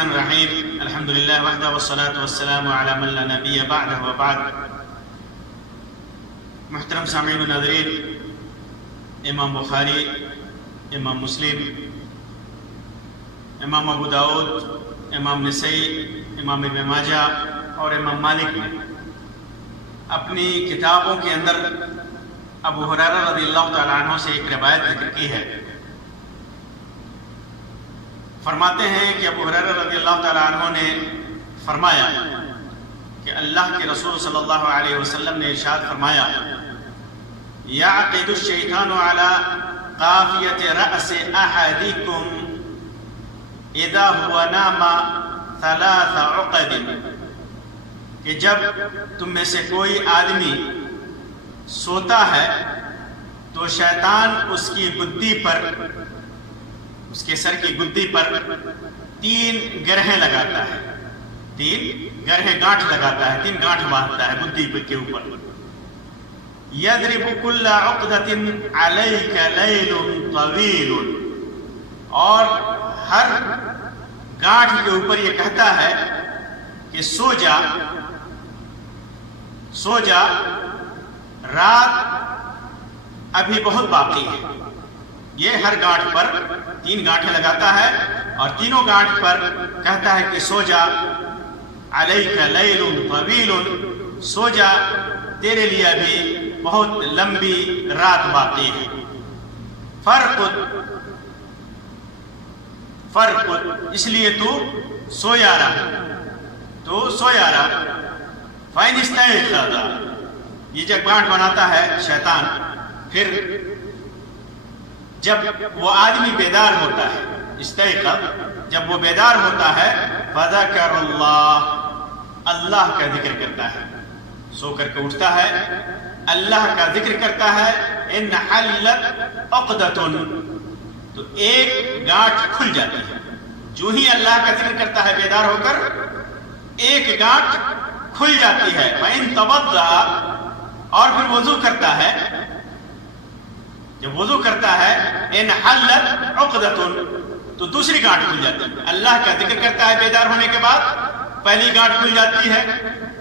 الرحمن الرحیم الحمد للہ وحدہ والصلاة والسلام علی من لا نبی بعدہ وبعد۔ محترم سامعین و ناظرین، امام بخاری، امام مسلم، امام ابو داؤد، امام نسائی، امام ابن ماجہ اور امام مالک نے اپنی کتابوں کے اندر ابو ہریرہ رضی اللہ تعالیٰ عنہ سے ایک روایت ذکر کی ہے۔ فرماتے ہیں کہ ابو ہریرہ رضی اللہ تعالیٰ عنہ نے فرمایا کہ اللہ کے رسول صلی اللہ علیہ وسلم نے ارشاد فرمایا، یعقد الشیطان علی قافیۃ رأس احدکم اذا هو نام ثلاث عقد، کہ جب تم میں سے کوئی آدمی سوتا ہے تو شیطان اس کی گدی پر، اس کے سر کی گدی پر 3 گرہیں لگاتا ہے، 3 گرہیں گانٹھ لگاتا ہے، 3 گانٹھ باندھتا ہے گدی کے اوپر۔ یضرب کل عقدۃ علیک لیل طویل، اور ہر گانٹھ کے اوپر یہ کہتا ہے کہ سو جا، سو جا، رات ابھی بہت باقی ہے۔ یہ ہر گانٹھ پر 3 گانٹھیں لگاتا ہے اور تینوں گانٹھ پر کہتا ہے کہ سو جا، علیک لیل طویل، سو جا، تیرے لیے ابھی بہت لمبی رات باقی ہے۔ فرقد، اس لیے تو سویا رہا، تو سویا رہا۔ فَإِنِ اسْتَيْقَظَ، یہ جب گانٹھ بناتا ہے شیطان، پھر جب وہ آدمی بیدار ہوتا ہے، استيقظ، جب وہ بیدار ہوتا ہے، فذكر اللہ، اللہ کا ذکر کرتا ہے، سو کر کے اٹھتا ہے، اللہ کا ذکر کرتا ہے، ان حلت عقدۃ، تو ایک گانٹھ کھل جاتی ہے۔ جو ہی اللہ کا ذکر کرتا ہے بیدار ہو کر، ایک گانٹھ کھل جاتی ہے۔ فإن توضأ، اور پھر وضو کرتا ہے، جب وضو کرتا ہے، ان حلت عقدۃ، تو دوسری گانٹھ کھل جاتی ہے۔ اللہ کا ذکر کرتا ہے بیدار ہونے کے بعد، پہلی گانٹھ کھل جاتی ہے،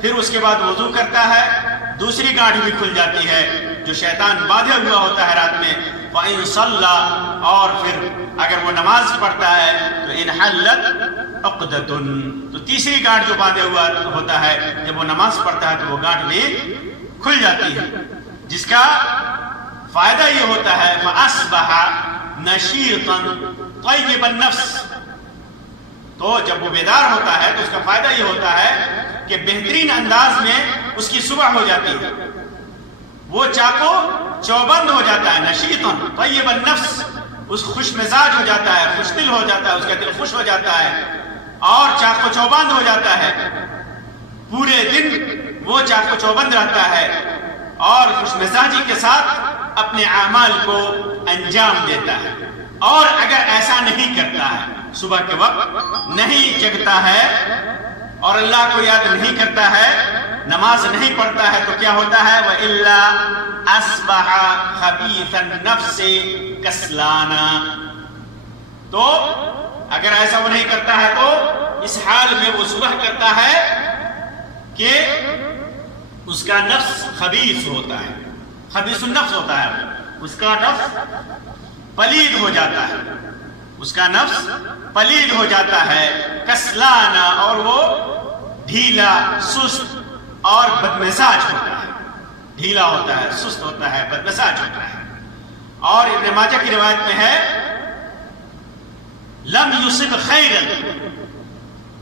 پھر اس کے بعد وضو کرتا ہے، دوسری گانٹھ بھی کھل جاتی ہے جو شیطان باندھا ہوا ہوتا ہے رات میں۔ فإن صلى، اور پھر اگر وہ نماز پڑھتا ہے تو ان حلت عقدۃ، تو تیسری گانٹھ جو باندھا ہوا ہوتا ہے جب وہ نماز پڑھتا ہے تو وہ گانٹھ بھی کھل جاتی ہے، جس کا فائدہ یہ ہوتا ہے فَأَصْبَحَ نَشِيطًا طَيِّبَ النَّفْسِ، تو جب وہ بیدار ہوتا ہے تو اس کا فائدہ یہ ہوتا ہے کہ بہترین انداز میں اس کی صبح ہو جاتی ہے، وہ چاقو چوبند ہو جاتا ہے، نشیطً طیب النفس، اس خوش مزاج ہو جاتا ہے، خوش دل ہو جاتا ہے، اس کا دل خوش ہو جاتا ہے اور چاقو چوبند ہو جاتا ہے، پورے دن وہ چاقو چوبند رہتا ہے اور خوش مزاجی کے ساتھ اپنے اعمال کو انجام دیتا ہے۔ اور اگر ایسا نہیں کرتا ہے، صبح کے وقت نہیں جگتا ہے اور اللہ کو یاد نہیں کرتا ہے، نماز نہیں پڑھتا ہے، تو کیا ہوتا ہے؟ وَإِلَّا أَصْبَحَ خَبِيثَ النَّفْسِ كَسْلَانًا، تو اگر ایسا وہ نہیں کرتا ہے تو اس حال میں وہ صبح کرتا ہے کہ اس کا نفس خبیث ہوتا ہے، خبیث النفس ہوتا ہے، اس کا نفس پلید ہو جاتا ہے، اس کا نفس پلید ہو جاتا ہے، کسلانا، اور وہ ڈھیلا، سست اور بدمزاج ہوتا ہے، ڈھیلا ہوتا ہے، سست ہوتا ہے، بدمزاج ہوتا ہے۔ اور ابن ماجہ کی روایت میں ہے، لم یصب خیرا،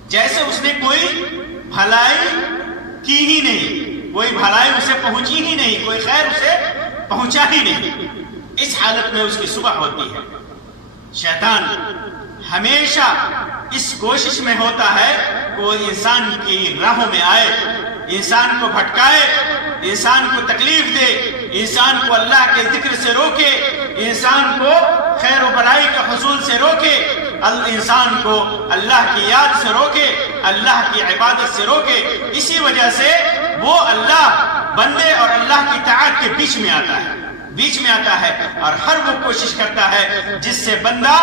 جیسے اس نے کوئی بھلائی کی ہی نہیں، کوئی بھلائی اسے پہنچی ہی نہیں، کوئی خیر اسے پہنچا ہی نہیں، اس حالت میں اس کی صبح ہوتی ہے۔ شیطان ہمیشہ اس کوشش میں ہوتا ہے کہ وہ انسان کی راہوں میں آئے، انسان کو بھٹکائے، انسان کو تکلیف دے، انسان کو اللہ کے ذکر سے روکے، انسان کو خیر و بھلائی کے حصول سے روکے، انسان کو اللہ کی یاد سے روکے، اللہ کی عبادت سے روکے۔ اسی وجہ سے وہ اللہ بندے اور اللہ کی اطاعت کے بیچ میں آتا ہے، بیچ میں آتا ہے، اور ہر وہ کوشش کرتا ہے جس سے بندہ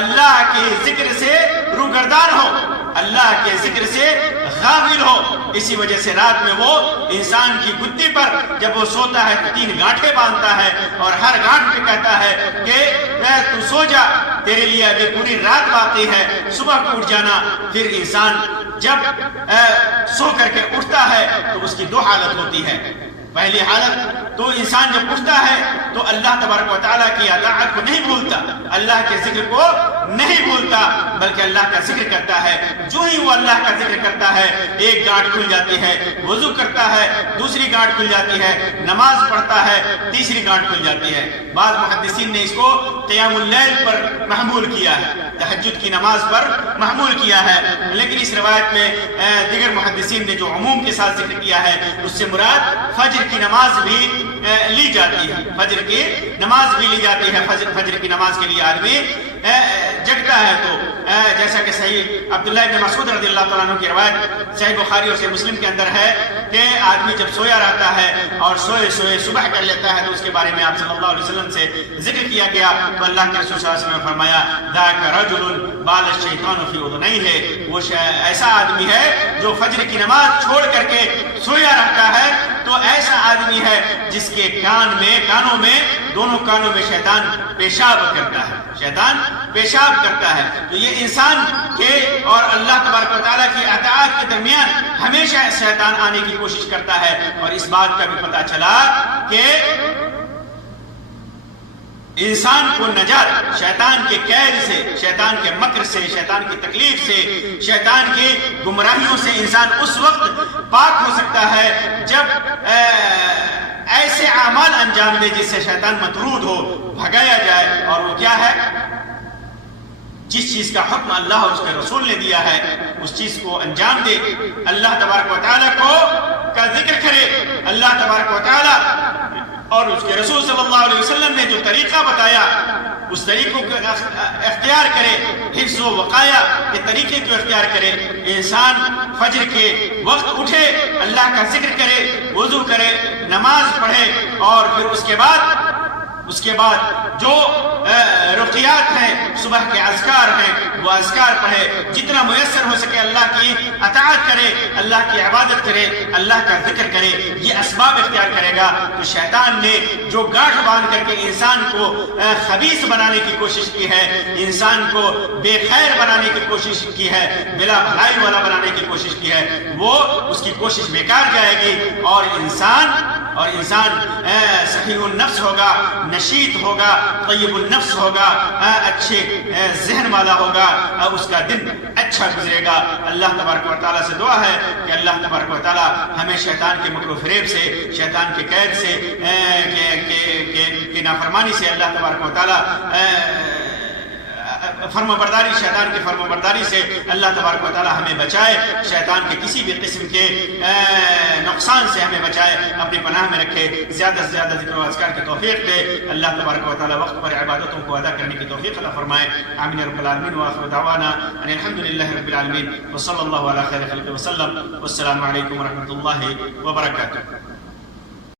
اللہ کے ذکر سے روگردان ہو، اللہ کے ذکر سے غافل ہو۔ اسی وجہ سے رات میں وہ انسان کی گدی پر جب وہ سوتا ہے تو 3 گانٹھیں باندھتا ہے اور ہر گانٹھ پہ کہتا ہے کہ تو سو جا، تیرے لیے ابھی پوری رات باقی ہے، صبح کو اٹھ جانا۔ پھر انسان جب سو کر کے اٹھتا ہے تو اس کی 2 حالت ہوتی ہے۔ پہلی حالت تو انسان جب اٹھتا ہے تو اللہ تبارک و تعالیٰ کی اطاعت کو نہیں بھولتا، اللہ کے ذکر کو نہیں بھولتا، بلکہ اللہ کا ذکر کرتا ہے۔ جو ہی وہ اللہ کا ذکر کرتا ہے 1 گانٹھ کھل جاتی ہے، وضو کرتا ہے 2 گانٹھ کھل جاتی ہے، نماز پڑھتا ہے 3 گانٹھ کھل جاتی ہے۔ بعض محدثین نے اس کو قیام اللیل پر محمول کیا ہے، تہجد کی نماز پر محمول کیا ہے، لیکن اس روایت میں دیگر محدثین نے جو عموم کے ساتھ ذکر کیا ہے اس سے مراد فجر کی نماز بھی لی جاتی ہے، فجر کی نماز بھی لی جاتی ہے۔ فجر کی نماز کے لیے آدمی جگتا ہے تو جیسا کہ صحیح عبداللہ بن مسعود رضی اللہ تعالیٰ عنہ کی روایت صحیح بخاری اور صحیح مسلم کے اندر ہے کہ آدمی جب سویا رہتا ہے اور سوئے سوئے صبح کر لیتا ہے تو اس کے بارے میں آپ صلی اللہ علیہ وسلم سے ذکر کیا گیا تو اللہ کے رسول صلی اللہ علیہ وسلم نے فرمایا ذاک رجل بال الشیطان فی اذنیہ، وہ ایسا آدمی ہے جو فجر کی نماز چھوڑ کر کے سویا رہتا ہے تو ایسا آدمی ہے جس کے کانوں میں دونوں کانوں میں شیطان پیشاب کرتا ہے، شیطان پیشاب کرتا ہے۔ تو یہ انسان کے اور اللہ تبارک و تعالیٰ کی اطاعت کے درمیان ہمیشہ شیطان آنے کی کوشش کرتا ہے، اور اس بات کا بھی پتہ چلا کہ انسان کو نجات شیطان کے قید سے، شیطان کے مکر سے، شیطان کی تکلیف سے، شیطان کی گمراہیوں سے انسان اس وقت پاک ہو سکتا ہے جب ایسے اعمال انجام دے جس سے شیطان مطرود ہو، بھگایا جائے۔ اور وہ کیا ہے؟ جس چیز کا حکم اللہ اور اس کے رسول نے دیا ہے اس چیز کو انجام دے، اللہ تبارک و تعالیٰ کا ذکر کرے، اللہ تبارک و تعالیٰ اور اس کے رسول صلی اللہ علیہ وسلم نے جو طریقہ بتایا اس طریقوں کو اختیار کرے، حفظ و وقایا کے طریقے کو اختیار کرے۔ انسان فجر کے وقت اٹھے، اللہ کا ذکر کرے، وضو کرے، نماز پڑھے، اور پھر اس کے بعد جو رقیات ہیں، صبح کے اذکار ہیں، وہ اذکار پڑھے، جتنا میسر ہو سکے اللہ کی اطاعت کرے، اللہ کی عبادت کرے، اللہ کا ذکر کرے، یہ اسباب اختیار کرے گا تو شیطان نے جو گاٹھ باندھ کر کے انسان کو خبیث بنانے کی کوشش کی ہے، انسان کو بے خیر بنانے کی کوشش کی ہے، بلا بھلائی والا بنانے کی کوشش کی ہے، وہ اس کی کوشش بیکار جائے گی، اور انسان صحیح النفس ہوگا، نشیط ہوگا، طیب النفس ہوگا، اچھے ذہن والا ہوگا، اس کا دن اچھا گزرے گا۔ اللہ تبارک و تعالیٰ سے دعا ہے کہ اللہ تبارک و تعالیٰ ہمیں شیطان کے مکر و فریب سے، شیطان کے قید سے، کہ نافرمانی سے اللہ تبارک و تعالیٰ شیطان کی فرما برداری سے اللہ تبارک و تعالیٰ ہمیں بچائے، شیطان کے کسی بھی قسم کے نقصان سے ہمیں بچائے، اپنی پناہ میں رکھے، زیادہ سے زیادہ ذکر و اذکار کی توفیق دے۔ اللہ تبارک و تعالیٰ وقت پر عبادتوں کو ادا کرنے کی توفیق عطا فرمائے۔ آمین رب العالمین، وآخر دعوانا ان الحمدللہ رب العالمین، وصلی اللہ علی خیر خلق وسلم، والسلام علیکم ورحمۃ اللہ وبرکاتہ۔